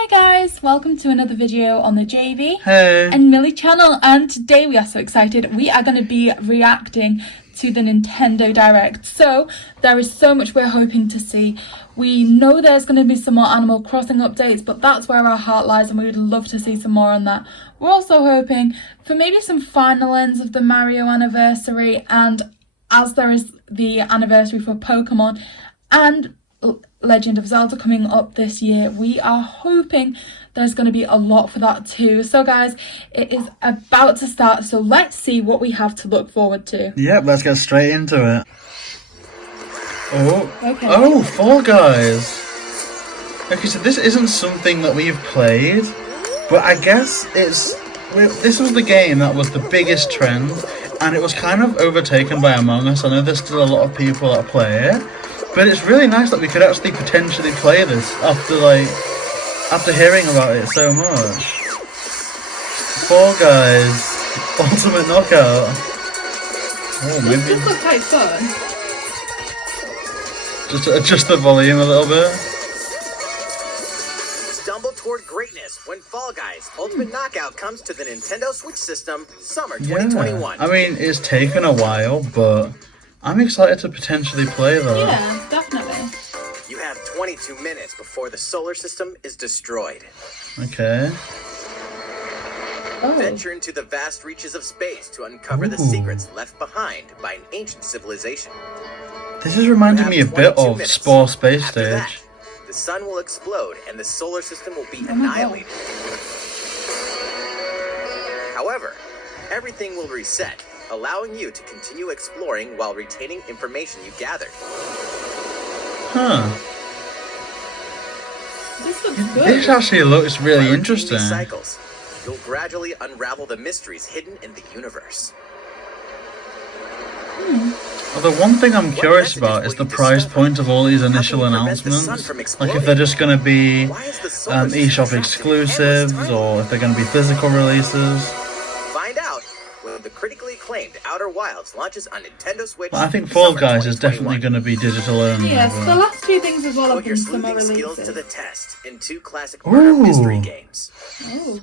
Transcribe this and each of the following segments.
Hi guys, welcome to another video on the JV Hey. and Millie channel, and today we are so excited. We are going to be reacting to the Nintendo Direct. So there is so much we're hoping to see. We know there's going to be some more Animal Crossing updates, but that's where our heart lies and we would love to see some more on that. We're also hoping for maybe some final ends of the Mario anniversary, and as there is the anniversary for Pokemon and Legend of Zelda coming up this year, we are hoping there's going to be a lot for that too. So guys, it is about to start, so let's see what we have to look forward to. Yep, let's get straight into it. Okay. Oh, Fall Guys. Okay, so this isn't something that we've played, but I guess this was the game that was the biggest trend, and it was kind of overtaken by Among Us. I know there's still a lot of people that play it, but it's really nice that we could actually potentially play this after hearing about it so much. Fall Guys Ultimate Knockout. Oh, maybe This looks like fun. just adjust the volume a little bit. Stumble toward greatness when Fall Guys Ultimate Knockout comes to the Nintendo Switch system summer 2021. I mean, it's taken a while, but I'm excited to potentially play that. Yeah, definitely. You have 22 minutes before the solar system is destroyed. Okay. Oh. Venture into the vast reaches of space to uncover the secrets left behind by an ancient civilization. This is reminding me a bit 22 of minutes. Spore Space After that, Stage. the sun will explode and the solar system will be Oh my God. annihilated. However, everything will reset, allowing you to continue exploring while retaining information you gathered. Huh. This looks good. This actually looks really By repeating interesting. these cycles, you'll gradually unravel the mysteries hidden in the universe. Although one thing I'm curious about is the price point of all these initial announcements. Like if they're just going to be Why is the solar system eShop trapped in exclusives, endless time? or if they're going to be physical releases. Find out when the critically acclaimed Outer Wilds launches on Nintendo Switch. But I think Fall summer Guys is 2021. definitely going to be digital only. Yes, but- the last two things as well have Put your been summer sleuthing skills to the releases. test in two classic murder Ooh. mystery games. Oh.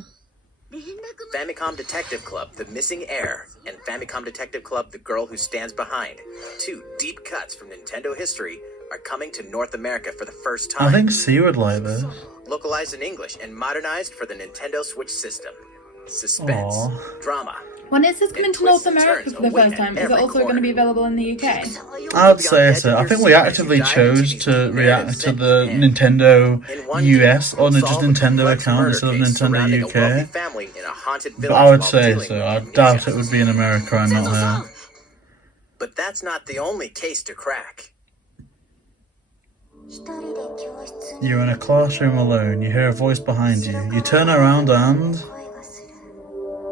Famicom Detective Club, The Missing Heir, and Famicom Detective Club, The Girl Who Stands Behind. Two deep cuts from Nintendo history are coming to North America for the first time. I think C would like this. Localized in English and modernized for the Nintendo Switch system. Suspense, Aw. drama. When is this coming And to North twists and America turns for the await first time? at Is it every also going to be corner. available in the UK? I'd say so. I think we actively chose to react to the Nintendo US or just Nintendo account instead of Nintendo UK. But I would say so. I doubt it would be in America and not here. But that's not the only case to crack. You're in a classroom alone. You hear a voice behind you. You turn around and...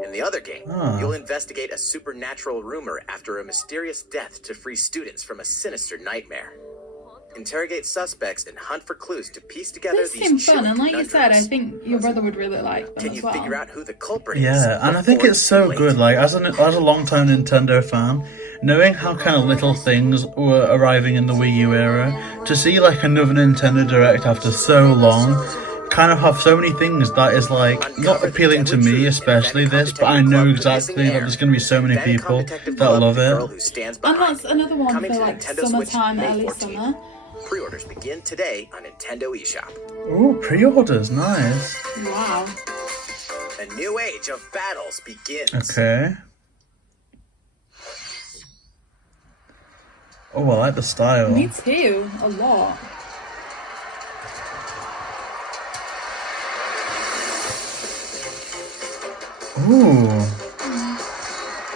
In the other game, Ah. you'll investigate a supernatural rumor after a mysterious death to free students from a sinister nightmare. Interrogate suspects and hunt for clues to piece together This these seems fun, chilling and like you said, I conundrums. think your brother would really like them Can as you well. figure out who the culprit is? Yeah, and I think before it's so too late? good, like, as a long-time Nintendo fan, knowing how kind of little things were arriving in the Wii U era, to see, like, another Nintendo Direct after so long, kind of have so many things that is, like, not appealing to me, especially this, but I know exactly that there's going to be so many people that love it. And that's another one Coming for to like Nintendo Switch summertime, May early 14th. summer. Pre-orders begin today on Nintendo eShop. Ooh, pre-orders, nice. Wow. A new age of battles begins. Okay. Oh, I like the style. Me too, a lot. Ooh.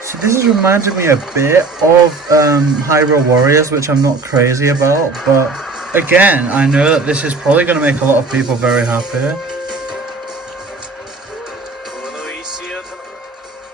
See, this is reminding me a bit of Hyrule Warriors, which I'm not crazy about, but again, I know that this is probably going to make a lot of people very happy.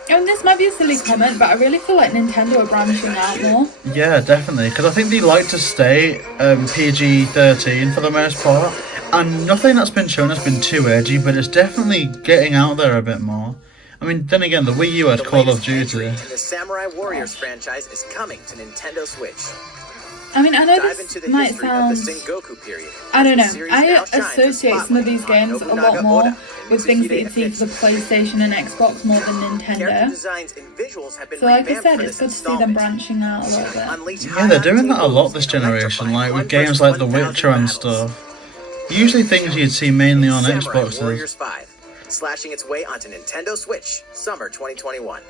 And this might be a silly comment, but I really feel like Nintendo are branching out more. Yeah, definitely, because I think they like to stay PG-13 for the most part, and nothing that's been shown has been too edgy, but it's definitely getting out there a bit more. I mean, then again, the Wii U had The Call of latest entry Duty. in the Samurai Warriors franchise is coming to Nintendo Switch. I mean, I know Dive into this the might history of the sound... Sengoku period. I don't The know. series I now shines a associate some of these spotlight games on a Nobunaga lot more Oda and with things that Mitsuhide you'd see for the Affliction. PlayStation and Xbox more than Character Nintendo. designs and visuals have been So like I revamped said, for it's this good to see them installment. branching out a little bit. Unleash Yeah, they're doing that a lot this high-octane generation, electrifying like with 1 games versus like The 1,000 Witcher and battles. stuff. Usually things you'd see mainly on Samurai Xboxes. Warriors 5, slashing its way onto Nintendo Switch, summer 2021.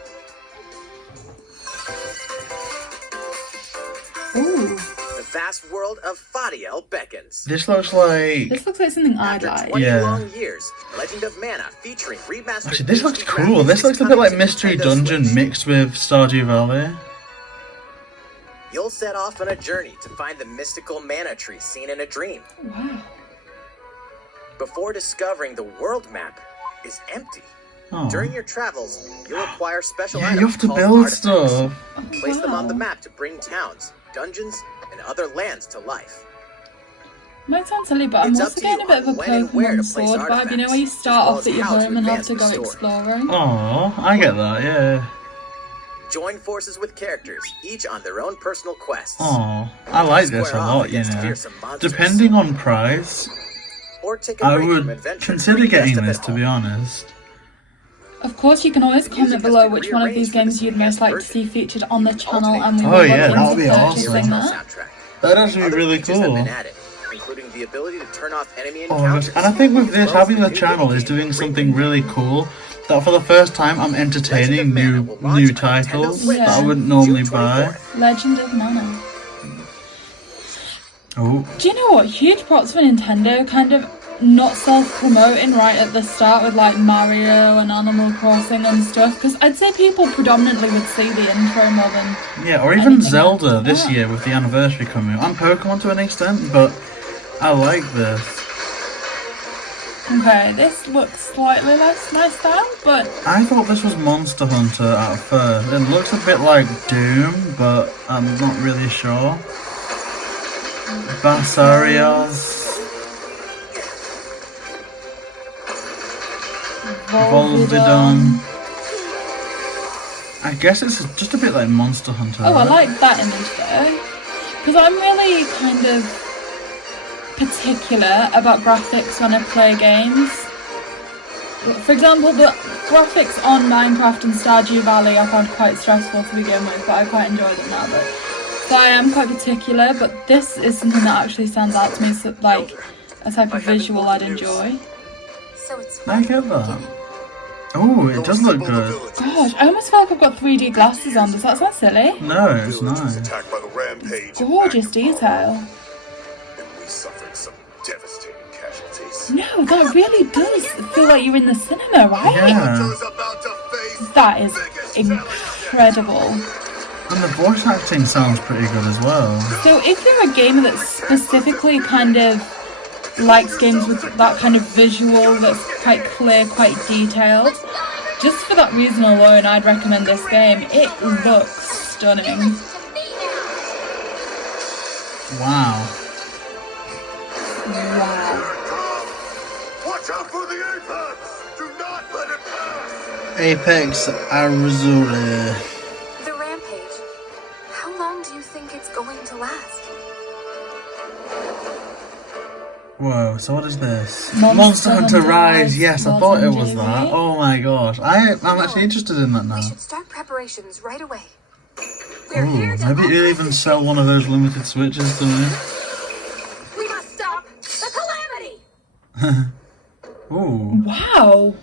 Ooh, The vast world of Fadiel beckons. This looks like... this looks like something I'd After like. 20 Yeah. long years, Legend of Mana featuring remastered Actually, this looks HD cool. graphics This is looks a bit coming like to Mystery Nintendo Dungeon Switch. mixed with Stardew Valley. You'll set off on a journey to find the mystical mana tree seen in a dream. Wow. Before discovering the world map is empty. Oh. During your travels, you'll acquire special Yeah, items you have to called build artifacts. stuff. Oh, Place them on the wow. map to bring towns, dungeons, and other lands to life. Might sound silly, but I'm It's up also to getting you a bit of a on when and where to Pokemon place Sword vibe, you know, where you artifacts, start as well off as at your how to home and have advance to the go story. exploring. Oh, I get that, yeah. Join forces with characters, each on their own personal quests. Oh, I like this a Square off lot, you against know. fearsome monsters. Depending on price, Or take a I break from would adventure to consider make the getting best of this, it to be home. honest. Of course, you can always The music comment has below been which one of these rearranged for games the you'd most like to version. see featured on the channel, and we Oh, will yeah, look that would into be purchasing awesome. that. Soundtrack. That'd actually be Other really features have cool. been added, including the ability to turn off enemy Oh my encounters. gosh, and I think with as this, well as having the new channel is minigame, doing something Ring really cool. That for the first time, I'm entertaining Legend of Mana new will launch on Nintendo titles Switch that I Yeah. wouldn't normally June buy. 24th. Legend of Mana. Oh, Do you know what? Huge props for Nintendo kind of not self-promoting right at the start with like Mario and Animal Crossing and stuff, because I'd say people predominantly would see the intro more than... yeah, or even Anything Zelda after this that. year with the anniversary coming up. And Pokemon to an extent, but I like this. Okay, this looks slightly less my style, but I thought this was Monster Hunter at first. It looks a bit like Doom, but I'm not really sure. Basarios. Volvidon. I guess it's just a bit like Monster Hunter. Oh, I right? like that image though, because I'm really kind of particular about graphics when I play games. For example, the graphics on Minecraft and Stardew Valley I found quite stressful to begin with, but I quite enjoy them now. But so I am quite particular, but this is something that actually stands out to me, so, like a type of visual I'd enjoy. So it's I get that. Oh, it does look good. Gosh, I almost feel like I've got 3D glasses on. Does that sound silly? No, it's Village was nice. attacked by the rampage and Gorgeous active power, detail. and we suffered some devastating casualties. No, that really does feel like you're in the cinema, right? Yeah. Hunter's about to face That is biggest challenge incredible. And the voice acting sounds pretty good as well. So if you're a gamer that specifically kind of likes games with that kind of visual that's quite clear, quite detailed, just for that reason alone, I'd recommend this game. It looks stunning. Wow. Wow. Watch out for the apex! Do not let it pass! Apex Arizona. the rampage. How long do you think it's going to last? Whoa, so what is this? Monster Hunter Hunter Rise. Rise Yes, I was thought it in was JV. that. Oh my gosh. I'm actually interested in that now. We should start preparations right away. We're Ooh, here to maybe you'll even sell one of those limited switches to me. We must stop the calamity! Ooh, Wow.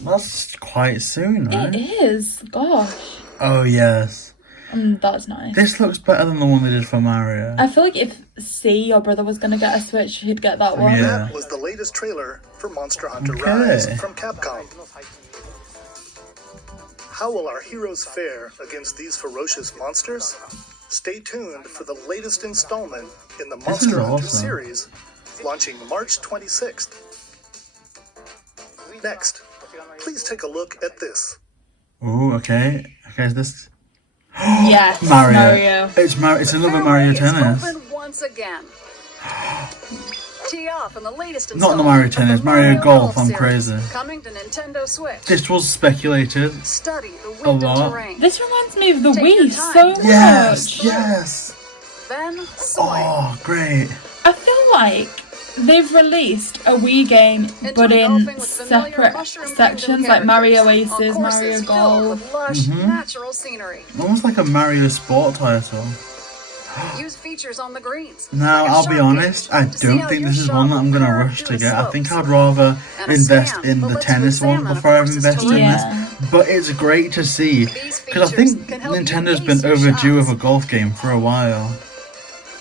that's quite soon, right? It is. Gosh. Oh yes. That's nice. This looks better than the one they did for Mario. I feel like if C, your brother, was going to get a Switch, he'd get that one. Yeah. That was the latest trailer for Monster Hunter Okay. Rise from Capcom. How will our heroes fare against these ferocious monsters? Stay tuned for the latest installment in the is Monster Hunter awesome. series, launching March 26th. Next, please take a look at this. Ooh, okay. Okay, is this Yes, Mario? Mario. It's another Mario Tennis. Open once again. Tee off on the latest Not the Mario installment of Tennis, the Mario Golf, I'm series, crazy. Coming to Nintendo Switch. This was speculated. Study the A wind and lot. terrain. This reminds me of the Take Wii your so time. Yes, much. yes. Then swing. Oh, great. I feel like they've released a Wii game, but in separate sections, like Mario Aces, Mario Golf. Lush, natural scenery. Almost like a Mario Sport title. Use features on the greens. Now, I'll be honest, I don't think this is one that I'm going to rush to get. I think I'd rather invest in the tennis one before I've invested in this. But it's great to see, because I think Nintendo's been overdue with a golf game for a while.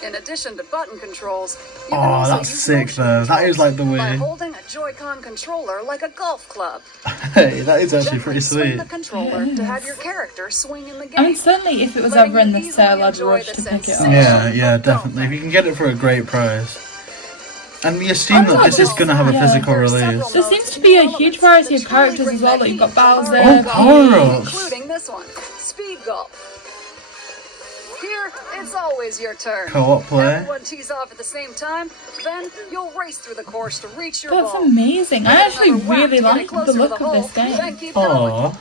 In addition to button controls, you can Oh, also that's use sick motion though. That is like the by way. holding a Joy-Con controller like a golf club. Hey, that is actually Gently pretty swing sweet. the controller to have your character swing in the game. I mean, certainly if it was ever in the sale, I'd rush to pick it up. Yeah, definitely. If you can get it for a great price. And we assume that this is going to have a physical release. There seems to be a huge variety of characters as well. Like you've got Bowser, Oh, power-ups! Including this one, Speed Golf. Here, it's always your turn. Co-op play. Everyone tees off at the same time, then you'll race through the course to reach your That's goal. amazing. I actually Another whack really to get like the closer to look the of hole, this game. then keep going. Aww.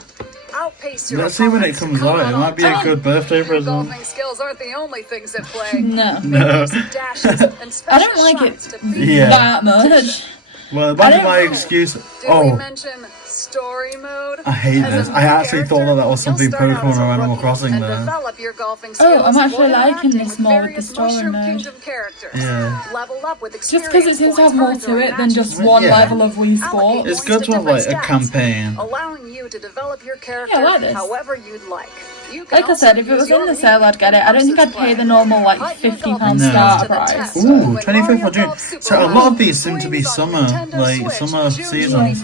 Outpace your Let's see when it opponents. comes Come out. on, It might be a come good on. birthday Your present. golfing skills aren't the only things at play. No. No. Dashes and I special don't like it shots to beat Yeah. that much. Well, I that's don't my know. excuse. Did we Oh, mention story mode? I hate As a this. new I actually thought that was character, something you'll start out Pokemon as a or Animal rookie Crossing and there. develop your golfing Oh, skills I'm actually while liking interacting this more with the various story Mushroom mode. Kingdom characters. Yeah. Level up with Just because it seems to have more to it than just one Yeah. level of Wii Sports. It's good to have like a campaign. allowing you to develop your character Yeah, I like this. however you'd like. You can Like I also said, if it use was your in the sale, I'd get it. I don't think I'd pay the normal like £50 No. starter price. Ooh, 25th of June. So a lot of these seem to be summer, like summer season.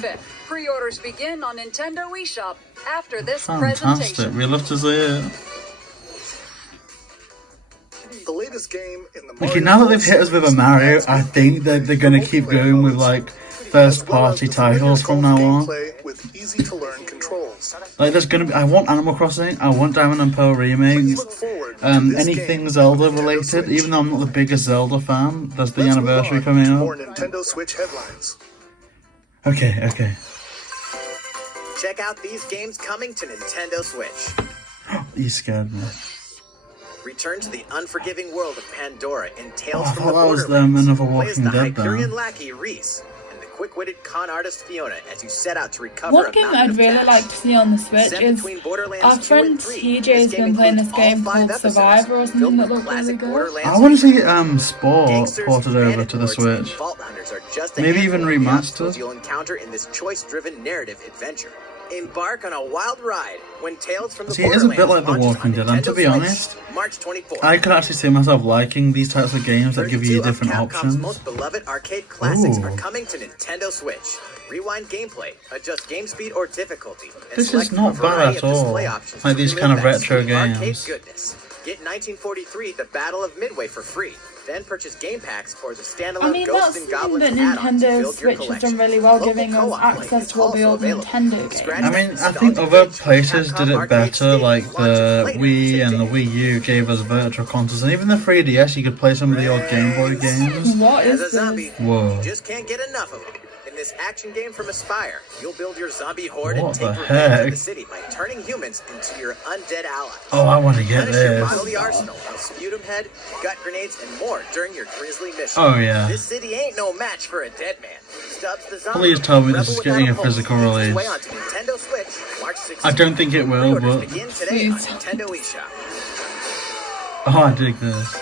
Pre-orders begin on Nintendo eShop after this Fantastic. presentation. We love to see it. The latest game in the Okay, now that they've hit us with a Mario, I think that they're going to keep going with like first-party titles from now on. With easy-to-learn controls. Like there's gonna be, I want Animal Crossing, I want Diamond and Pearl remakes, Look forward to this anything game Zelda on Nintendo related. Switch. Even though I'm not the biggest Zelda fan, there's the Let's move anniversary on coming to up. more Nintendo Switch headlines. Okay. Check out these games coming to Nintendo Switch. You scared me. Return to the unforgiving world of Pandora in Oh, Tales I from thought the that was Borderlands. another Play as Walking the Dead Hyperion then. lackey Reese and the quick-witted con artist Fiona as you set out to recover One a game mountain I'd of really cash. like to see on the Switch Set is between Borderlands our 2 and friend 3. TJ's been playing this game all 5 called episodes, Survivor or something filled that with looked really classic good. Borderlands I want to features. see Sport Gangsters, ported over bandit to the lords, and Switch. vault hunters are just a Maybe handful even of the remastered. obstacles you'll encounter in this choice-driven narrative adventure. Embark on a wild ride when Tales from the See, it is a bit Borderlands like The launches Walking on Dead, and to Nintendo be Switch, honest, March 24th. I could actually see myself liking these types of games that give you 32 of different Capcom's options. most beloved arcade classics Ooh. are coming to Nintendo Switch. Rewind gameplay, adjust game speed or difficulty, and This is select from not a variety bad at of all. display options Like to these relive kind of that retro sweet arcade games. goodness. Get 1943, The Battle of Midway for free. Then purchase game packs or the standalone I mean, Ghosts that's and something Goblins that add-on to Nintendo build your Switch has done collection. really well, Local giving us co-op play access is to all the also old available. Nintendo Scratch games. I mean, I nostalgia think other games. places did Capcom it Arcade better, Stadium like launches the later Wii and the today. Wii U gave us virtual consoles, and even the 3DS, you could play some of the old Game Boy games. What As is a this? zombie, Whoa. you just can't get enough of them. In this action game from Aspire, you'll build your zombie horde What and take the revenge of heck? the city by turning humans into your undead allies. Oh, I want to get Replenish your this. bodily arsenal of sputum head, gut grenades, and more during your grisly mission. Oh, yeah. This city ain't no match for a dead man. Stubbs the zombie. Please tell me this Rebel is getting a without pulse physical makes its release. way onto Nintendo Switch, March 16th. I don't think it will, Pre-orders but... begin today on Please. Nintendo eShop. Oh, I dig this.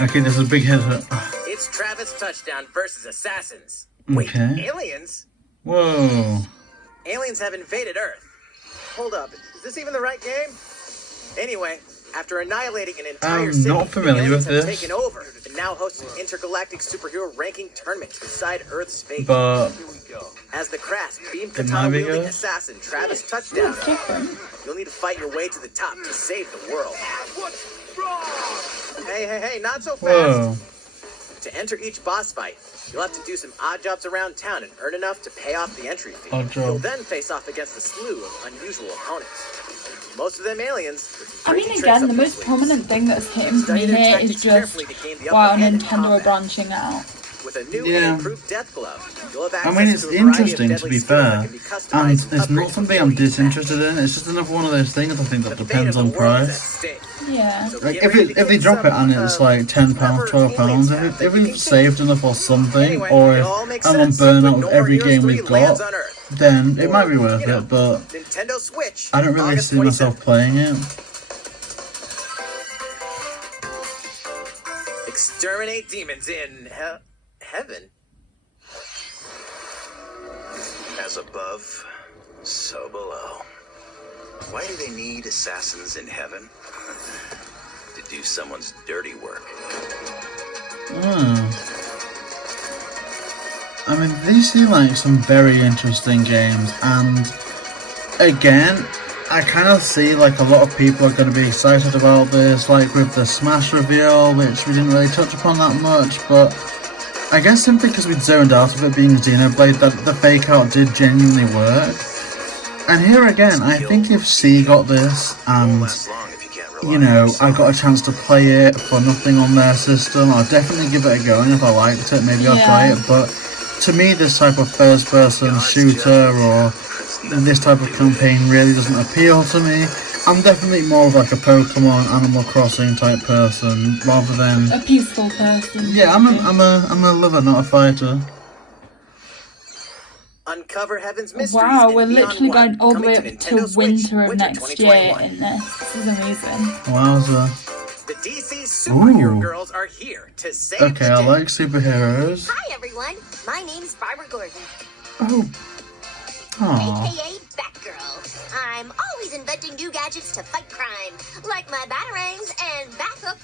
Okay, there's a big hitter. It's Travis Touchdown versus Assassins. Wait, Okay. aliens? Whoa. Aliens have invaded Earth. Hold up, is this even the right game? Anyway, after annihilating an entire I'm city, not familiar the aliens with have this. taken over and now host an intergalactic superhero ranking tournament to decide Earth's fate. But As the crass beam It might be katana-wielding good. assassin Travis Touchdown, It's different. you'll need to fight your way to the top to save the world. Hey, not so fast. whoa. To enter each boss fight, you'll have to do some odd jobs around town and earn enough to pay off the entry fee. Odd job. You'll then face off against a slew of unusual opponents. Most of them aliens. with some I mean, crazy tricks again, up the their most sleeves. prominent thing that's hitting for me Study their here tactics is just carefully to gain the wow, upper hand in Nintendo are combat. branching out. With a new Yeah. and improved death glove, you'll have I access mean, it's to a variety of interesting to deadly be skills that fair, can be customized and it's not upgrades something I'm before each match. disinterested in. It's just another one of those things I think that The fate depends of on the world is at price. stake. Yeah. So Like get if ready to they kick drop it some, and it's like £10, clever £12, aliens if, out if that you we've can saved enough or something, Anyway, or it if all makes I'm on sense burnout when with No every More game Heroes we've 3 lands got, on Earth. then it Or, might be worth you know, it, but Nintendo Switch. I don't really August see myself 27th. playing it. Exterminate demons in heaven. As above, so below. Why do they need assassins in heaven? To do someone's dirty work. I mean, these seem like some very interesting games, and again, I kind of see like a lot of people are going to be excited about this, like with the Smash reveal, which we didn't really touch upon that much, but I guess simply because we'd zoned out of it being Xenoblade, that the fake out did genuinely work. And here again, I think if C got this, and you know, I got a chance to play it for nothing on their system, I'll definitely give it a go, and if I liked it, maybe I'd play it, but to me this type of first person shooter or this type of campaign really doesn't appeal to me. I'm definitely more of like a Pokemon, Animal Crossing type person, rather than A peaceful person. yeah, I'm a lover, not a fighter. Uncover Heaven's mysteries. Wow, in we're Neon literally White, going all the coming way to up Nintendo to Switch, winter of winter next year 2021. in this. This is amazing. Wowza. The DC superhero Ooh. girls are here to save Okay, the I day. like superheroes. Hi everyone, my name's Barbara Gordon, Oh. Aww. aka Batgirl. I'm always inventing new gadgets to fight crime, like my batarangs and backup.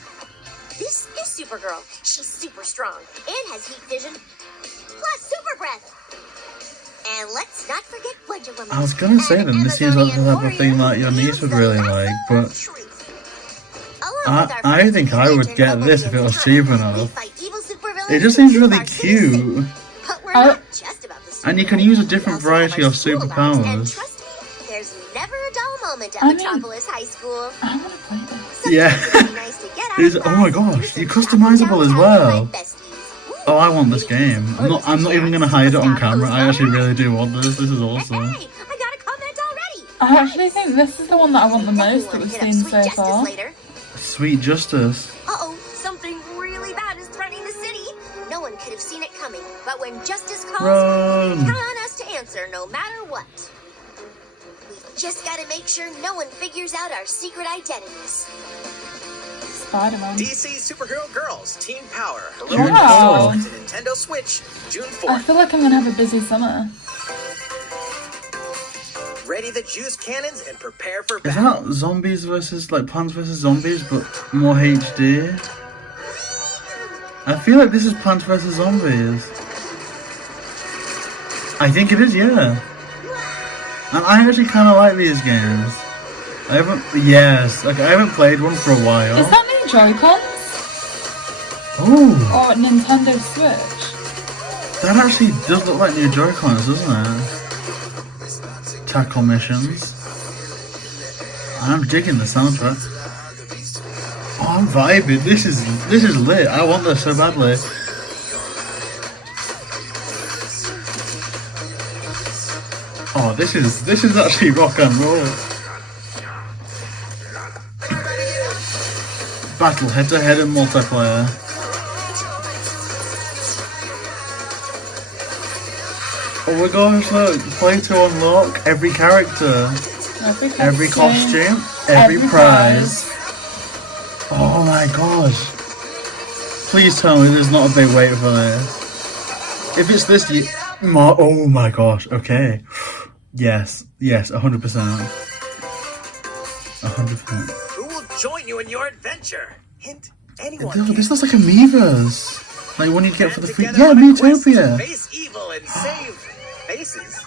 This is Supergirl. She's super strong and has heat vision, plus super breath. And let's not forget Wonder Woman. I was gonna say that this seems like the type of thing that your niece would really like, but I think I would get this if it was cheap enough. It just seems really cute. And you can use a different variety of superpowers. There's never a dull moment at I mean- Metropolis High School. I want to play this. Yeah. Nice to get out It's- of oh my class and gosh, do you're some customizable as happy well. hours with my besties. Oh, I want this game. I'm not even gonna hide it on camera. I actually really do want this. This is awesome. Hey, I got a comment already. I actually think this is the one that I want the most that we've seen so far. Sweet Justice. Uh-oh, something really bad is threatening the city. No one could have seen it coming, but when justice calls, Run. count on us to answer no matter what. We've just got to make sure no one figures out our secret identities. Spider-Man. DC Superhero Girls Team Power. June Wow. 4th. To Nintendo Switch, June I 4th. feel like I'm going to have a busy summer. Ready the juice cannons and prepare for Is battle. that zombies versus, like, Plants vs. Zombies, but more HD? I feel like this is Plants vs. Zombies. I think it is, yeah. And I actually kind of like these games. I haven't played one for a while. Is that new Joy-Cons? Oh, Or Nintendo Switch? that actually does look like new Joy-Cons, doesn't it? Tackle missions. I'm digging the soundtrack. Oh, I'm vibing. This is lit. I want this so badly. Oh, this is actually rock and roll. Battle head-to-head and multiplayer. Oh my gosh, look, play to unlock every character, every costume, every prize. Oh my gosh. Please tell me there's not a big wait for this. If it's this year, oh my gosh, okay. Yes, 100%. 100%. Who will join you in your adventure? Hint, anyone Look, can. this looks like Amiibos. Like one you get for the free. Together Yeah, on a quest to Miitopia. Face evil and save faces.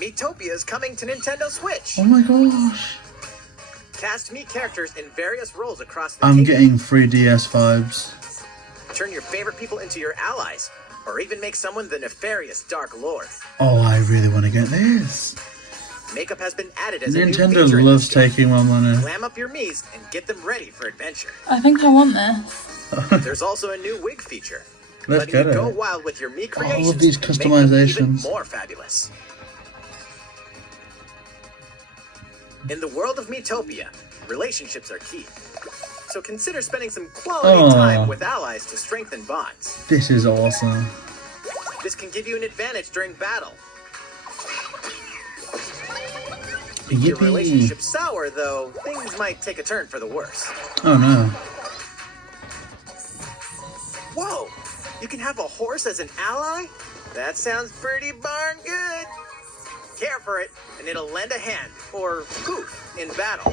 Miitopia is coming to Nintendo Switch. Oh my gosh. Cast Mii characters in various roles across the I'm kingdom. getting 3DS vibes. Turn your favorite people into your allies, or even make someone the nefarious Dark Lord. Oh, I really want to get this. Makeup has been added as a new Nintendo feature in loves this game. taking my money. Glam up your Miis and get them ready for adventure. I think I want this. There's also a new wig feature. Let's letting get you go it. wild with your Mii All creations. of these to make them even customizations. more fabulous. In the world of Miitopia, relationships are key. So consider spending some quality Aw. time with allies to strengthen bonds. This is awesome. This can give you an advantage during battle. If your Yippee. relationship's sour, though, things might take a turn for the worse. Oh no. Whoa! You can have a horse as an ally? That sounds pretty darn good. Care for it, and it'll lend a hand, or poof, in battle.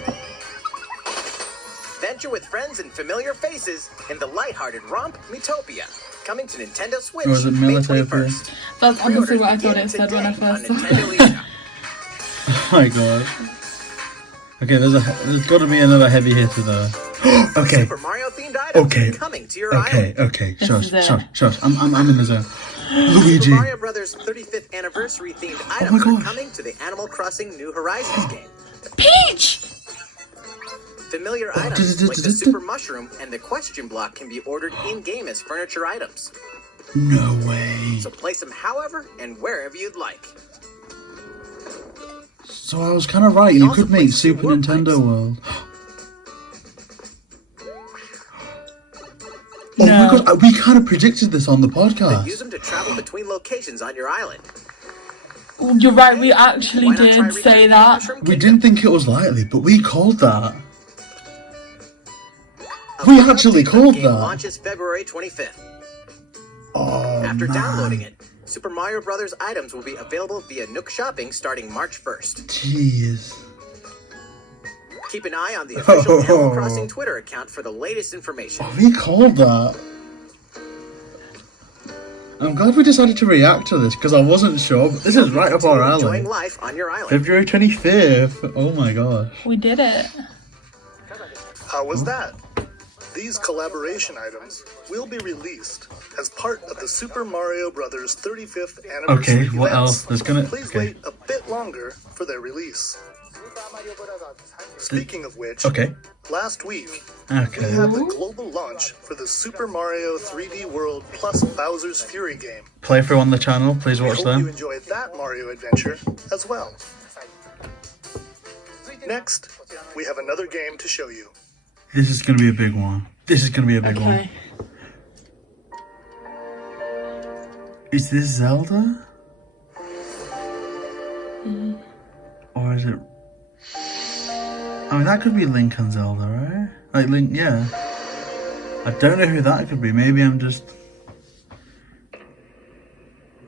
Venture with friends and familiar faces in the lighthearted romp Miitopia, coming to Nintendo Switch Or is it May Miitopia? 21st. That's honestly what I thought Pre-orders it said when I begin first today saw on it. Nintendo eShop. Oh my god. Okay, there's got to be another heavy hitter there. Okay. Super Mario themed items Okay. coming to your island. Okay. This Shush, is it. shush, shush. I'm in the zone. Luigi. Super Mario Brothers 35th anniversary themed items are gosh. coming to the Animal Crossing New Horizons game. Peach! Familiar Oh, items like the Super Mushroom and the Question Block can be ordered in-game as furniture items. No way. So place them however and wherever you'd like. So I was kind of right. You could make Super Nintendo World. Oh No. my god, we kind of predicted this on the Then use podcast. them to travel between locations on your island. You're right, we actually Why not try did say recreating that. Mushroom We Kingdom? didn't think it was likely, but we called that. A We full actually update of the called game that. launches February 25th. Oh, After man. downloading it, Super Mario Brothers items will be available via Nook Shopping starting March 1st. Jeez. Keep an eye on the official Animal Oh. Crossing Twitter account for the latest information. We called that. I'm glad we decided to react to this because I wasn't sure. But this is right up our Continue alley. enjoying life on your island. February 25th. Oh my gosh. We did it. How was that? These collaboration items will be released as part of the Super Mario Bros. 35th anniversary Okay, what events. else? There's gonna. Please Okay. wait a bit longer for their release. Speaking of which, Okay. last week Okay. we had the global launch for the Super Mario 3D World plus Bowser's Fury game. Playthrough on the channel. Please We watch hope you them. enjoyed that Mario adventure as well. Next, we have another game to show you. This is gonna be a big one. This is gonna be a big one. Okay. Is this Zelda? Or is it? I mean, that could be Link and Zelda, right? Like Link, yeah. I don't know who that could be. Maybe I'm just.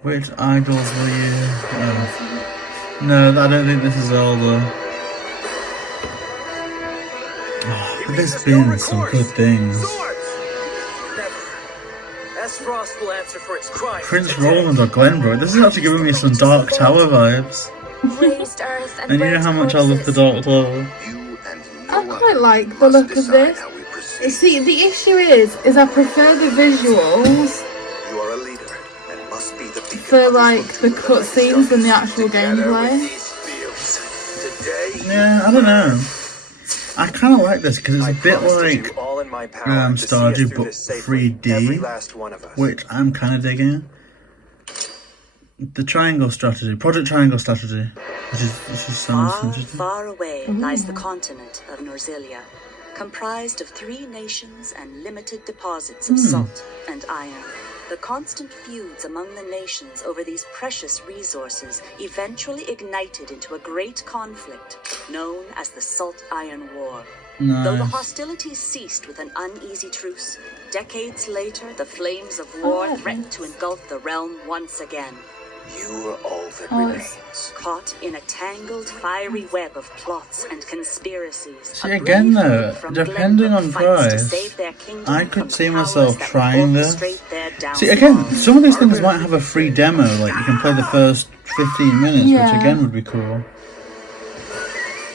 Which idols will you? No, I don't think this is Zelda. Oh, but there's been some good things. Frost will answer for its crime. Prince Roland or Glenbrook. This is actually giving me some Dark Tower vibes. Raised earth and And you know how much I love the Dark Tower. You and I no quite other like the must look of decide this. how we proceed. See, the issue is I prefer the visuals You are a leader and must be the beacon for others like look the to cutscenes than the actual Together with gameplay. these fields. Today, Yeah, I don't know. I kind of like this because it's a bit like all in my power to see us Stardew, through but this safely, 3D, every last one of us. which I'm kind of digging. The triangle strategy, Project Triangle strategy, which sounds Far, interesting. far away lies the continent of Norzilia, comprised of 3 nations and limited deposits of salt and iron. The constant feuds among the nations over these precious resources eventually ignited into a great conflict known as the Salt Iron War. Though the Nice. hostilities ceased with an uneasy truce, decades later the flames of war threatened to engulf the realm once again. you are all that Oh, remains. Caught in a tangled, fiery web of plots and conspiracies. See, a again brave though, group from depending Glenbrook on fights to price, save their kingdom I from could the see powers myself that trying this. orchestrate their See, downfall. again, some of these things might have a free demo, like you can play the first 15 minutes, Yeah. which again would be cool.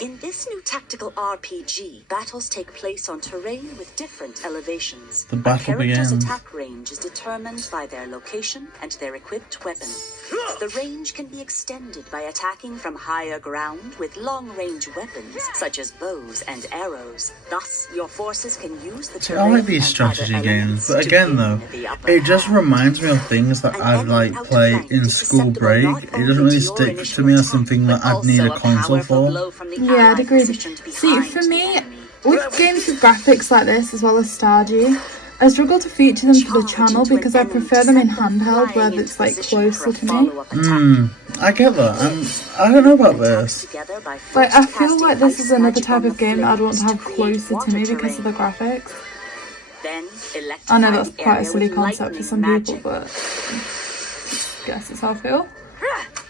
In this new tactical RPG, battles take place on terrain with different elevations. The battle A character's begins. attack range is determined by their location and their equipped weapon. The range can be extended by attacking from higher ground with long-range weapons such as bows and arrows. Thus, your forces can use the See, I like these strategy games, but again though, it just reminds me of things that I'd like play in school break. It doesn't really stick to me as something that I'd need a console for. Yeah, I'd agree. See, for me, with games with graphics like this, as well as Stardew, I struggle to feature them for the channel because I prefer them in handheld where it's like closer to me. I get that. I don't know about this. Like, I feel like this is another type of game that I'd want to have closer to me because of the graphics. I know that's quite a silly concept for some people, but I guess it's how I feel.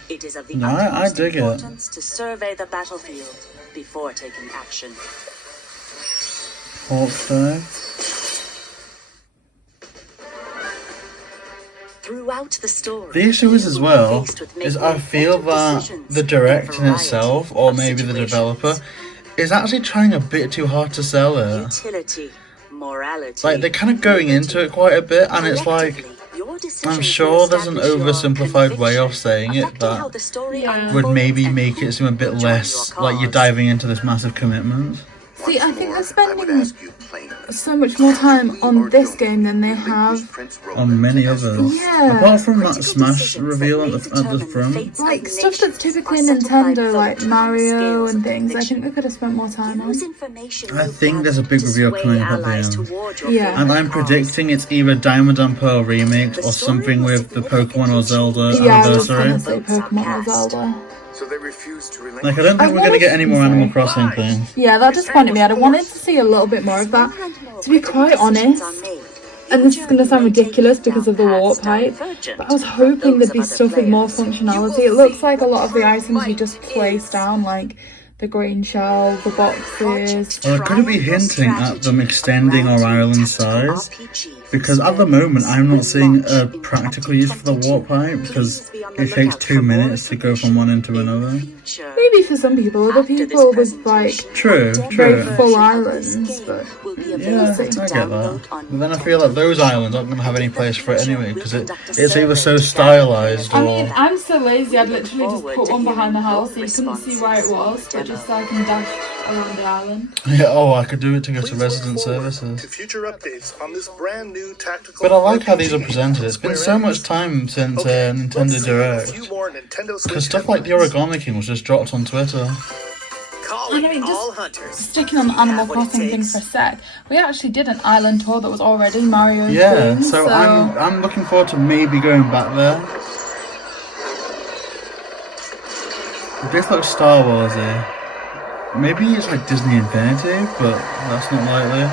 It is of the I dig it. importance to survey the battlefield before taking action. Hawkeye. Throughout the story, The issue is as well, is I feel that the direct in itself, or maybe the developer, is actually trying a bit too hard to sell it. utility, morality. Like, they're kind of going into it quite a bit, and it's like, I'm sure there's an oversimplified way of saying it that would maybe make it seem a bit less like you're diving into this massive commitment. See, I think they're spending so much more time on this game than they have on many others. Yeah. Apart from that Smash reveal at the front. Like, stuff that's typically Nintendo, like Mario and things, I think they could have spent more time on. I think there's a big reveal coming up at the end. Yeah. And I'm predicting it's either Diamond and Pearl remix or something with the Pokemon or Zelda Yeah, I was gonna anniversary. say Pokemon or Zelda. So they refuse to relinquish. Like, I don't think we're going to get any more Animal Crossing things. Yeah, that disappointed me. I wanted to see a little bit more of that. To be quite honest, and this is going to sound ridiculous because of the warp pipe, but I was hoping there'd be stuff with more functionality. It looks like a lot of the items you just place down, like the green shell, the boxes. Or could it be hinting at them extending our island size? Because at the moment, I'm not seeing a practical use for the warp pipe, because it takes 2 minutes to go from one end to another. Maybe for some people, other people with like True. very full islands, but Yeah, I get that. But then I feel like those islands aren't going to have any place for it anyway, because it's either so stylized I or... mean, I'm so lazy, I'd literally just put one behind the house so you couldn't see where it was, but just so I can dash around the island. Yeah, oh, I could do it to go to resident services. To future updates on this brand new tactical. But I like how these are presented. It's been so much time since Nintendo Direct. Because stuff like the Origami King was just dropped on Twitter. I know, just sticking on the Animal Crossing thing for a sec, we actually did an island tour that was already Mario Yeah, themed, so I'm looking forward to maybe going back there. This looks Star Warsy. Maybe it's like Disney Infinity, but that's not likely.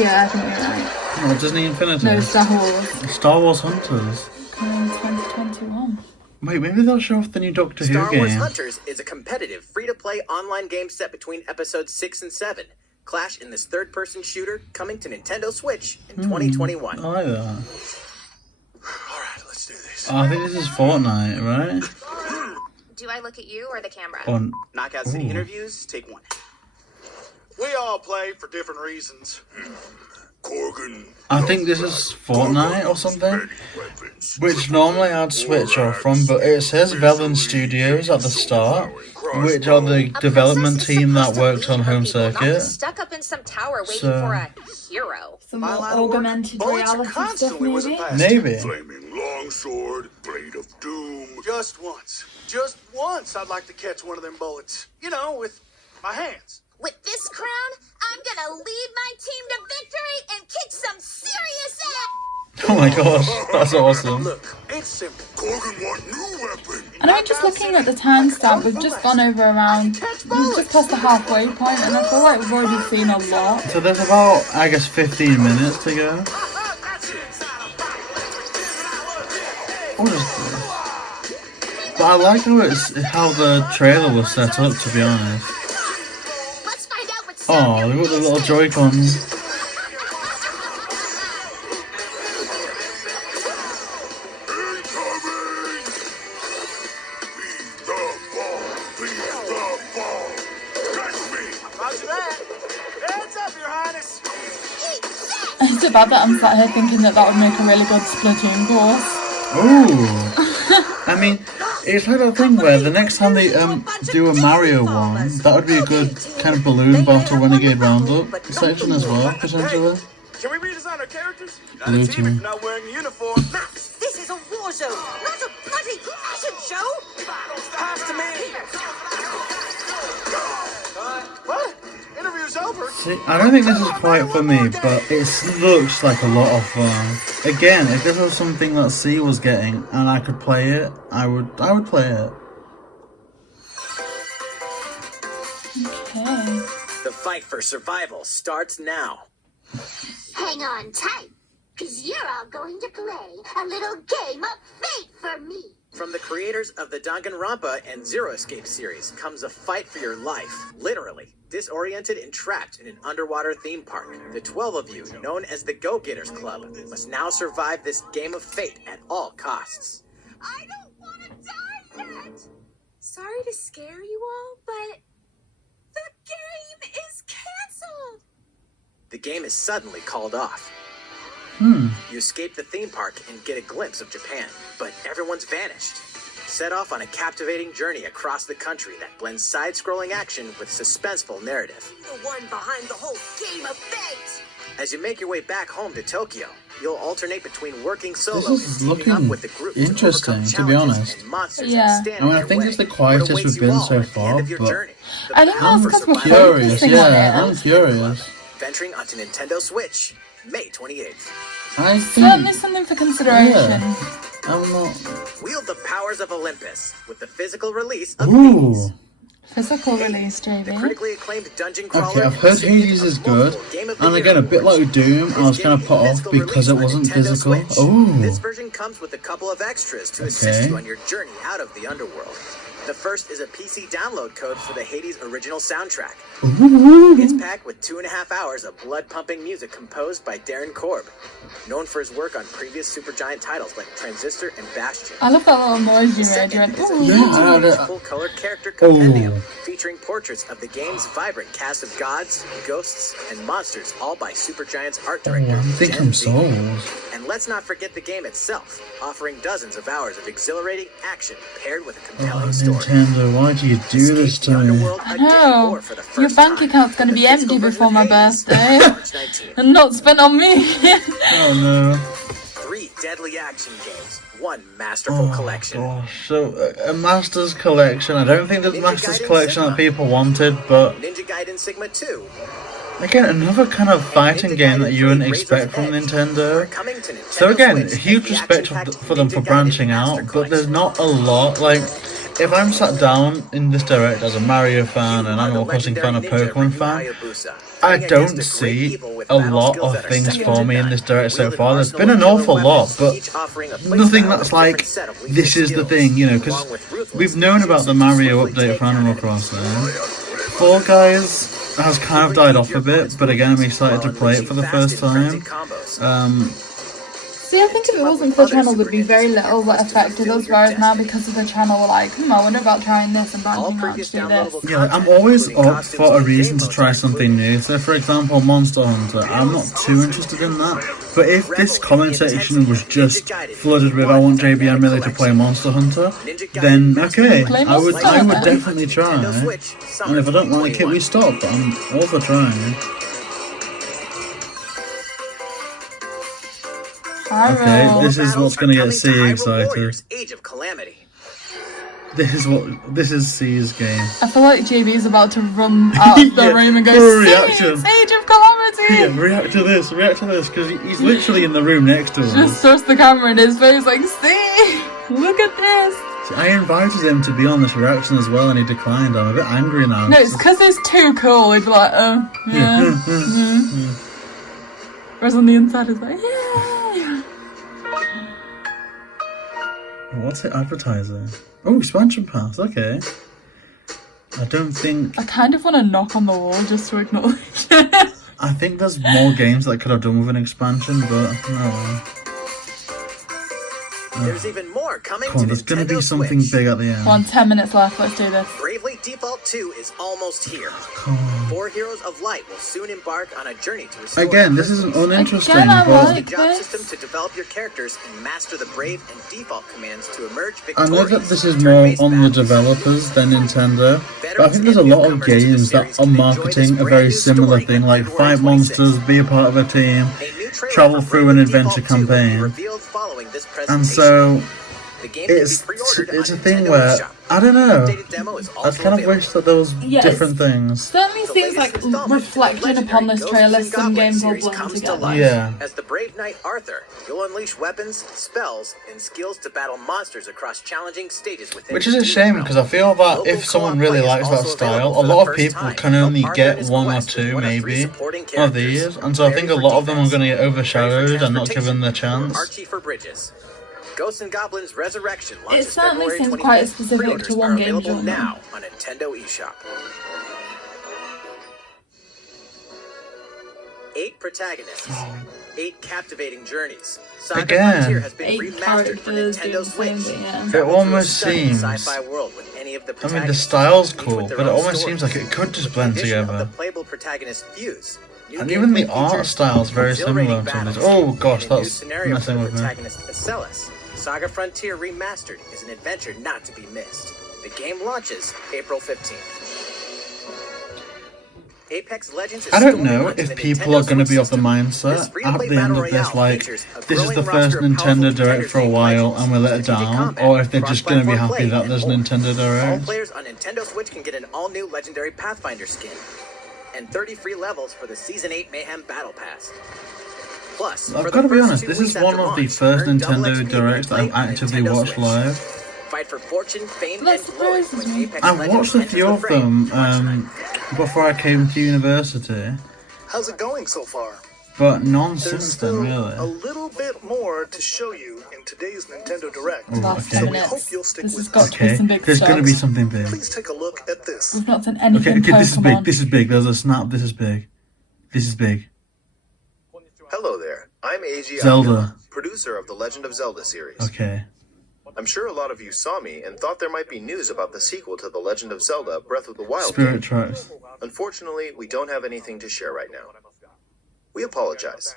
yeah, I think you're right. No, Disney Infinity. No, Star Wars. Star Wars Hunters. Coming in 2021. Wait, maybe they'll show off the new Doctor Who Star Wars game. Hunters is a competitive, free-to-play online game set between episodes 6 and 7. Clash in this third-person shooter coming to Nintendo Switch in 2021. I like that. Alright, let's do this. Oh, I think this is Fortnite, right? Do I look at you or the camera? On Knockout City interviews, take 1. We all play for different reasons. Corgan. I think this is Fortnite or something, which normally I'd switch off from, but it says Velen Studios at the start, which are the development team that worked on Home Circuit. Stuck up in some tower waiting So- for a hero. Some more augmented reality stuff, maybe? Maybe. Flaming longsword, blade of doom. Just once, I'd like to catch one of them bullets. You know, with my hands. With this crown, I'm gonna lead my team to victory and kick some serious ass! Oh my gosh, that's awesome. Look, it's simple. Corgan want new weapon. I know, just looking at the timestamp, we've just gone over around, we've just passed the halfway point, and I feel like we've already seen a lot. So there's about, I guess, 15 minutes to go. What is this? But I like how the trailer was set up, to be honest. Let's find out what's Oh, look at the little Joy-Cons. It's so bad that I'm sat here thinking that would make a really good Splatoon course. Oh, I mean, it's like that thing where the next time they do a Mario one, that would be a good kind of balloon bottle renegade roundup section as well, potentially. Can we redesign our characters? Blue team. Not wearing uniform. Max, this is a war zone, not a bloody fashion show. Pass to me. What? Interview's over. See, I don't think this is quite for me, but it looks like a lot of fun. Again, if this was something that C was getting and I could play it, I would play it. Okay. The fight for survival starts now. Hang on tight, because you're all going to play a little game of fate for me. From the creators of the Danganronpa and Zero Escape series comes a fight for your life. Literally, disoriented and trapped in an underwater theme park. The 12 of you, known as the Go-Getters Club, must now survive this game of fate at all costs. I don't want to die yet. Sorry to scare you all, but the game is canceled. The game is suddenly called off. You escape the theme park and get a glimpse of Japan, but everyone's vanished. Set off on a captivating journey across the country that blends side-scrolling action with suspenseful narrative. The one behind the whole game of fate. As you make your way back home to Tokyo, you'll alternate between working solo This and is teaming looking up with the group interesting, to to be overcome honest. challenges and monsters Yeah. that stand I mean, in I your think way. it's the quietest What awaits we've been you all so at the far, end of your but journey? The I think battle that's for because we're survival. curious, focusing on yeah, it. I'm curious. Venturing onto Nintendo Switch, May 28th. I Certainly think, something for consideration. I'm not... Wield the powers of Olympus with the physical release of Ooh. Hades. Physical release, The JB. critically acclaimed dungeon crawler. Okay, I've heard recipient Hades of is good, multiple Game of the and Year again, a bit awards. like Doom, I was kind of It's put getting off physical because it release on wasn't Nintendo physical. Switch. Ooh. This version comes with a couple of extras to assist Okay. you on your journey out of the underworld. The first is a PC download code for the Hades original soundtrack. It's packed with 2.5 hours of blood-pumping music composed by Darren Korb, known for his work on previous Supergiant titles like Transistor and Bastion. I love that little noise you The made. second You went, is a ooh. Yeah, I- full-color character compendium Oh. featuring portraits of the game's vibrant cast of gods, ghosts, and monsters, all by Supergiant's art Oh, director, I'm thinking Jen some V. souls. And let's not forget the game itself, offering dozens of hours of exhilarating action paired with a Oh, compelling story. Nintendo, why do you do Escape this the to me? underworld I again, know. or for the Your first bank time. account's going to The be empty physical version before of my Hades, birthday. March 19th. And not spent on me. Oh no. 3 deadly action games, 1 masterful collection. Gosh, so a Masters Collection. I don't think the Ninja Masters Gaiden Collection that Sigma. people wanted, but Ninja Gaiden Sigma 2. again, another kind of fighting Ninja game Gaiden that you wouldn't 3 expect from Razor's Edge Nintendo. are coming to Nintendo So again, Switch huge as the respect action-packed for them for Ninja Gaiden branching Master out, but there's Collection. not a lot. Like, if I'm sat down in this direct as a Mario fan, an Animal Crossing fan, a Pokemon fan, I don't see a lot of things for me in this direct so far. There's been an awful lot, but nothing that's like, this is the thing, you know, because we've known about the Mario update for Animal Crossing. Fall Guys has kind of died off a bit, but again, I'm excited to play it for the first time. See, I think if it wasn't for the channel, there'd be very little that affected us, whereas now because of the channel, we're like, I wonder about trying this and branching out to do this. Yeah, I'm always up for a reason to try something new. So, for example, Monster Hunter, I'm not too interested in that. But if this comment section was just flooded with, I want JB and Millie to play Monster Hunter, then okay, I would definitely try. And if I don't like it, we stop. But I'm all for trying. Okay, this is what's gonna get C excited. Age of Calamity. This is C's game. I feel like JB's about to run out of the Yeah, room and for go, a reaction. "See, Age of Calamity!" Yeah, react to this, because he's literally in the room next to us. Just thrust the camera in his face like, see, look at this. See, I invited him to be on this reaction as well, and he declined. I'm a bit angry now. No, it's because it's too cool. He'd be like, oh, yeah. Whereas on the inside, it's like, yeah. What's it advertising? Oh, expansion pass, okay. I don't think... I kind of want to knock on the wall just to acknowledge it. I think there's more games that I could have done with an expansion, but no. There's even more coming Come on, to there's going to be Nintendo something Switch. big at the end. Come on, 10 minutes left. Let's do this. Bravely Default 2 is almost here. Come on. 4 heroes of light will soon embark on a journey to restore. Again, this isn't uninteresting, Again, I but like the job this. system to develop your characters and master the brave and default commands to emerge I victorious. know that this is in more turn-based on the battles. developers than Nintendo, but I Veterans think there's a and lot of newcomers to the games that series are can enjoy marketing this a brand very new similar story thing, on like February fight 26th. monsters, be a part of a team, A new trailer travel for through an Bravely adventure Default 2 will be campaign, revealed following this and presentation. so The game can be it's pre-ordered a on thing Nintendo where, eShop. I don't know, Updated demo is I also kind of available. wish that there was Yeah, different things. Certainly The seems latest like installment in the reflecting upon this legendary trailer, Ghosts and some Goblins games all series blend comes to together. life. Yeah. As the brave knight Arthur, you'll unleash weapons, spells, and skills to battle monsters across challenging stages within Which the is a Doom shame, realm. because I feel that Local if someone co-op really play is likes that also style, available a for the lot of first people time. can only Help Arthur get and his one or quest as two, one of 3 maybe, supporting of characters. these, and so I Ready think a for lot of them are defense, going to get ready for overshadowed and not given the transportation, chance. or Archie for bridges. Ghosts and Goblins Resurrection It launches certainly February seems quite 25th. specific Pre-orders to one are game available genre. now on Nintendo eShop. 8 protagonists, 8 captivating journeys. Saga Again. Frontier has been 8 remastered for characters Nintendo doing the same Switch. thing, yeah. It Travel through a almost stunning seems, sci-fi world with any of the I mean, the protagonists, style's each cool, with their but it own almost seems like stories. it could just With the blend addition of together. the playable protagonist Fuse, new And even the gameplay art features, style is very exhilarating similar to this. battles, Oh gosh, and a new that's scenario for messing the with me. protagonist Acellus. Saga Frontier Remastered is an adventure not to be missed. The game launches April 15th. Apex Legends is I don't storming know onto if the people Nintendo are going to Switch be of the system. mindset This free-to-play at the end battle of this, royale like, features a this is growing the roster first of powerful Nintendo Direct contenders for a named while Legends, and we let it strategic down, combat, or if they're just going to be cross-platform happy play, that and there's more. Nintendo All Direct. players on Nintendo Switch can get an all-new Legendary Pathfinder skin and 30 free levels for the Season 8 Mayhem Battle Pass. Plus, I've for got the to be first honest, 2 this weeks is one after of the launch, first earn double Nintendo XP when Directs that you I've play on actively Nintendo watched Switch. live. Fight for fortune, fame, That and glory surprises when me. Apex I've Legends watched a enters few the of frame. them before I came to university, How's it going so far? but none There's since then, still really. a little bit more to show you in today's Nintendo Direct. Oh, Last okay. 10 we hope minutes. you'll stick This has with got us. to be Okay, some big there's stuff. going to be something big. Please take a look at this. We've not done Okay, anything okay, this is big, Pokemon. this is big, there's a snap, this is big. This is big. Hello there. I'm Eiji Zelda. Aoyama, producer of the Legend of Zelda series. Okay. I'm sure a lot of you saw me and thought there might be news about the sequel to The Legend of Zelda Breath of the Wild Spirit game. Tracks. Unfortunately, we don't have anything to share right now. We apologize.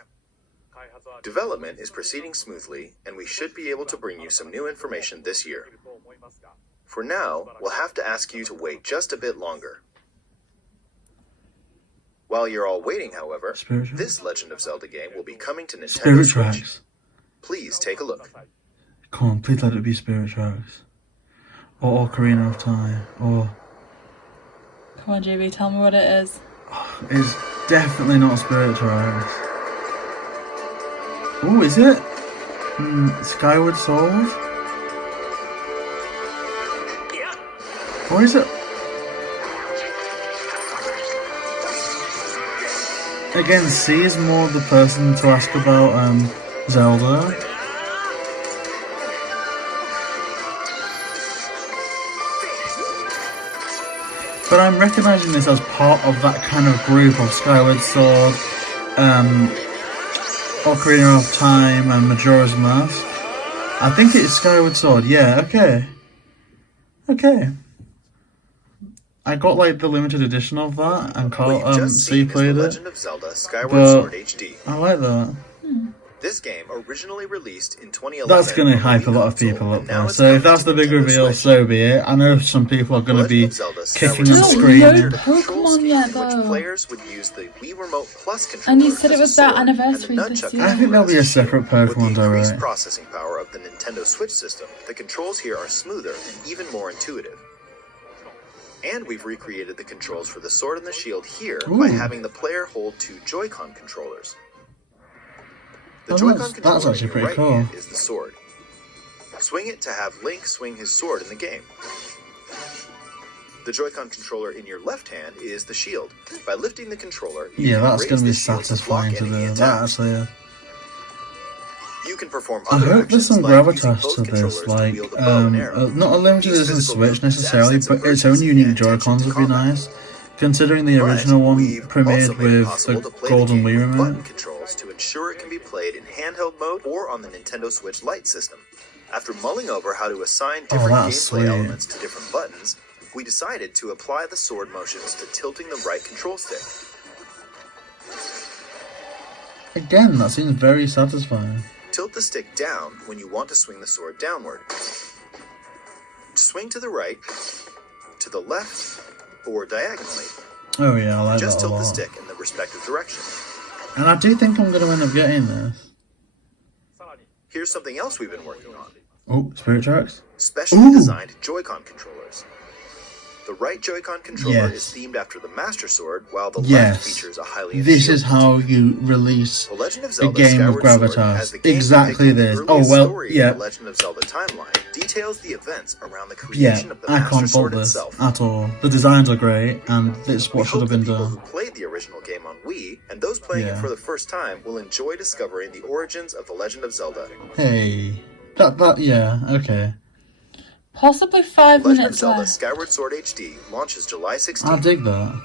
Development is proceeding smoothly, and we should be able to bring you some new information this year. For now, we'll have to ask you to wait just a bit longer. While you're all waiting, however, Spirit Tracks. this Legend of Zelda game will be coming to Nintendo Spirit Switch. Tracks. Please take a look. Come on, please let it be Spirit Tracks. Or Ocarina of Time. Or... Come on, JB, tell me what it is. It's definitely not Spirit Tracks. Oh, is it? Skyward Sword? Or is it? Again, C is more the person to ask about Zelda. But I'm recognising this as part of that kind of group of Skyward Sword, Ocarina of Time and Majora's Mask. I think it's Skyward Sword, yeah, okay. Okay. I got like the limited edition of that and What you've just C seen is played The it. Legend of Zelda Skyward But Sword HD. I like that. This game originally released in 2011. That's going to on the hype a Wii lot of console, people up and now there. it's So if coming that's to the big Nintendo reveal, Switch. so be it. I know some people are going to be Legend of Zelda kicking Skyward and Sword screaming. featured a Pokemon control scheme yet, in which though. players would use the Wii Remote Plus controller And you said it as a was their sword, and the anniversary this nunchuck year. I think there'll be a as shield. separate With the Pokemon increased Direct. processing power of the Nintendo Switch system, the controls here are smoother and even more intuitive. And we've recreated the controls for the sword and the shield here by Ooh. having the player hold 2 Joy-Con controllers. The Oh, Joy-Con that's controller in actually your pretty right cool. hand is the sword. Swing it to have Link swing his sword in the game. The Joy-Con controller in your left hand is the shield. By lifting the controller, you Yeah, can that's raise going to be the shield to block satisfying to enemy do. That attacks. actually is. You can perform I other hope there's actions some like using gravitas both to this, controllers to like, wield a bow and arrow. not a limited These edition physical Switch movements necessarily, add sense of but its own urgency unique and tension Joy-Cons to would be combat. nice. Considering the But original one we've also premiered made it with possible the to play Golden the game Wii with button remote. controls to ensure it can be played in handheld mode or on the Nintendo Switch Lite system. After mulling over how to assign different that's gameplay sweet. elements to different buttons, we decided to apply the sword motions to tilting the right control stick. Again, that seems very satisfying. Tilt the stick down when you want to swing the sword downward. Swing to the right, to the left, or diagonally. Oh yeah, I like Just that a tilt lot. the stick in the respective direction. And I do think I'm going to end up getting this. Here's something else we've been working on. Oh, Spirit Tracks? Specially designed Joy-Con controllers. The right Joy-Con controller Yes. is themed after the Master Sword, while the Yes. left features a highly This is how you release The Legend of a Zelda game of Skyward Sword has gravitas. the game Exactly depicting the this. Oh, earliest well, story in yeah. The Legend of Zelda timeline details the events around the Yeah, creation of the I Master can't fault Sword this itself. at all. The designs are great, and it's We what should hope have the been people done. who played the original game on Wii and those playing it Yeah. for the first time will enjoy discovering the origins of The Legend of Zelda. Hey. Yeah, okay. Possibly 5 Legend of minutes Zelda left. Skyward Sword HD launches July I 16th. dig that.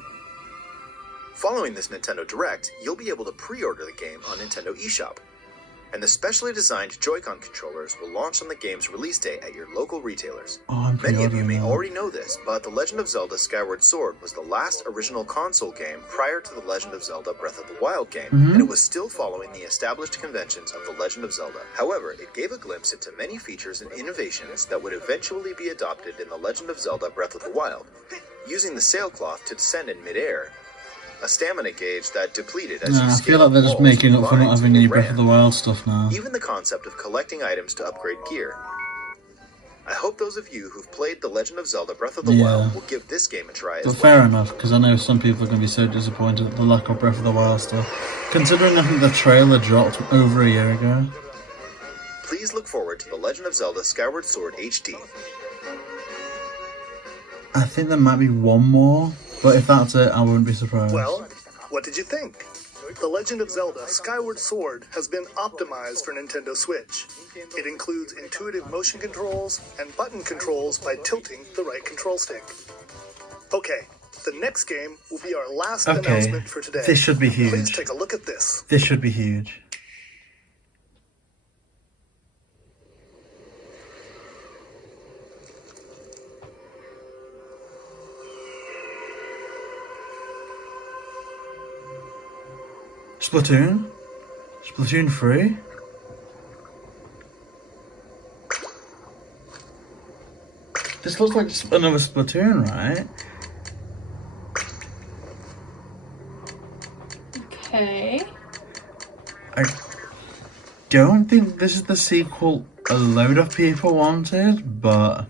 Following this Nintendo Direct, you'll be able to pre-order the game on Nintendo eShop. And the specially designed Joy-Con controllers will launch on the game's release date at your local retailers. Oh, I'm Many of you pre-ordering may that. already know this, but The Legend of Zelda Skyward Sword was the last original console game prior to The Legend of Zelda Breath of the Wild game, Mhm. and it was still following the established conventions of The Legend of Zelda. However, it gave a glimpse into many features and innovations that would eventually be adopted in The Legend of Zelda Breath of the Wild, using the sailcloth to descend in midair, a stamina gauge that depleted as you Nah, I scaled feel like they're just walls making with up for not vines having or any Breath of the ran. Wild stuff now. Even the concept of collecting items to upgrade gear. I hope those of you who've played The Legend of Zelda Breath of the Yeah. Wild will give this game a try But as well. fair enough, because I know some people are going to be so disappointed at the lack of Breath of the Wild stuff. Considering I think the trailer dropped over a year ago. Please look forward to The Legend of Zelda Skyward Sword HD. I think there might be one more, but if that's it, I wouldn't be surprised. Well, what did you think? The Legend of Zelda Skyward Sword has been optimized for Nintendo Switch. It includes intuitive motion controls and button controls by tilting the right control stick. Okay, the next game will be our last Okay, announcement for today. this should be Please huge. take a look at this. This should be huge. Splatoon? Splatoon 3? This looks like another Splatoon, right? Okay. I don't think this is the sequel a load of people wanted, but...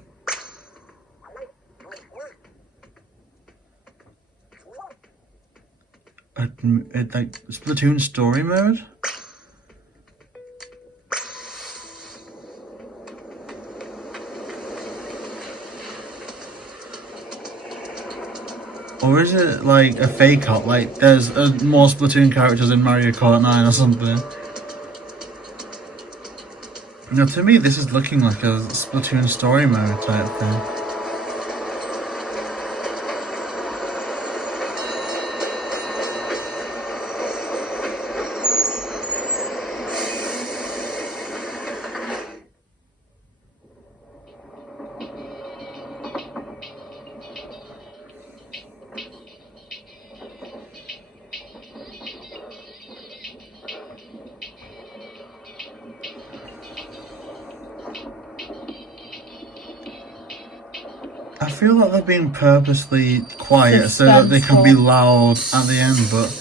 like Splatoon story mode? Or is it like a fake out? Like there's more Splatoon characters in Mario Kart 9 or something? Now to me this is looking like a Splatoon story mode type thing. I feel like they're being purposely quiet so that they can be loud at the end, but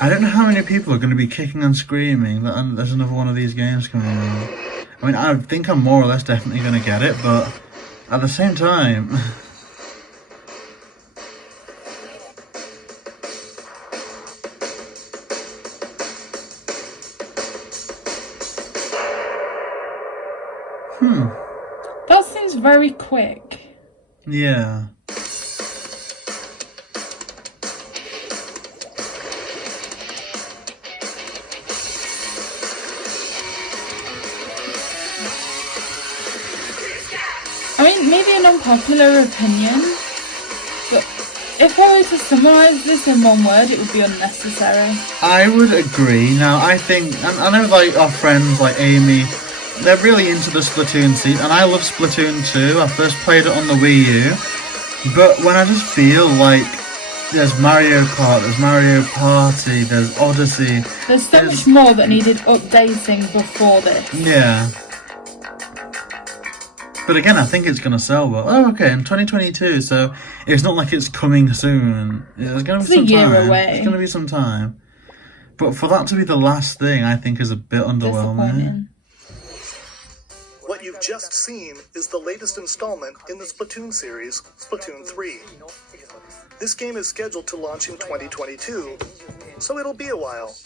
I don't know how many people are going to be kicking and screaming that there's another one of these games coming out. I mean, I think I'm more or less definitely going to get it, but at the same time... That seems very quick. Yeah. I mean, maybe an unpopular opinion, but if I were to summarise this in one word, it would be unnecessary. I would agree. Now, I think, and I know like our friends like Amy, they're really into the Splatoon scene, and I love Splatoon 2. I first played it on the Wii U, But when I just feel like there's Mario Kart, there's Mario Party, there's Odyssey. There's so much more that needed updating before this. Yeah. But again, I think it's gonna sell well. Oh, okay, in 2022, so it's not like it's coming soon. It's gonna be some time. Away. It's gonna be some time. But for that to be the last thing, I think is a bit underwhelming. What you've just seen is the latest installment in the Splatoon series, Splatoon 3. This game is scheduled to launch in 2022, so it'll be a while.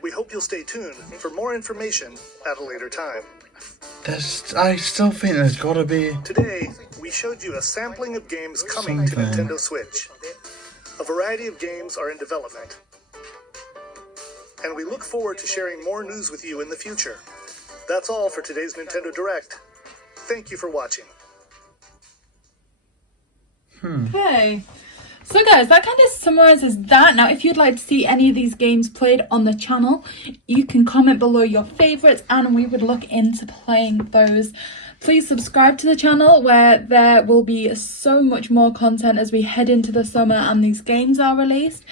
We hope you'll stay tuned for more information at a later time. I still think there's gotta be... Today, we showed you a sampling of games coming to Nintendo Switch. A variety of games are in development. And we look forward to sharing more news with you in the future. That's all for today's Nintendo Direct. Thank you for watching. Okay. So guys, that kind of summarises that. Now, if you'd like to see any of these games played on the channel, you can comment below your favourites and we would look into playing those. Please subscribe to the channel where there will be so much more content as we head into the summer and these games are released.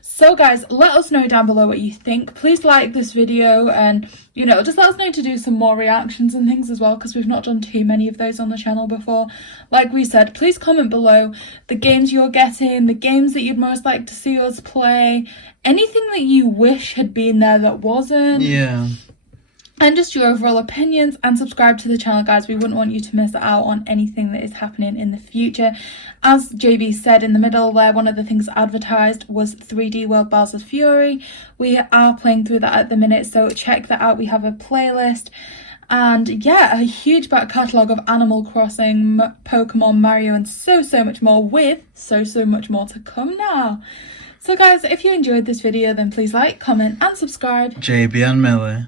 So guys, let us know down below what you think. Please like this video and, you know, just let us know to do some more reactions and things as well, because we've not done too many of those on the channel before. Like we said, please comment below the games you're getting, the games that you'd most like to see us play, anything that you wish had been there that wasn't. Yeah. And just your overall opinions, and subscribe to the channel, guys. We wouldn't want you to miss out on anything that is happening in the future. As JB said in the middle there, one of the things advertised was 3D World Bowser's Fury. We are playing through that at the minute, so check that out. We have a playlist. And yeah, a huge back catalogue of Animal Crossing, Pokemon, Mario, and so much more, with so much more to come now. So guys, if you enjoyed this video, then please like, comment, and subscribe. JB and Millie.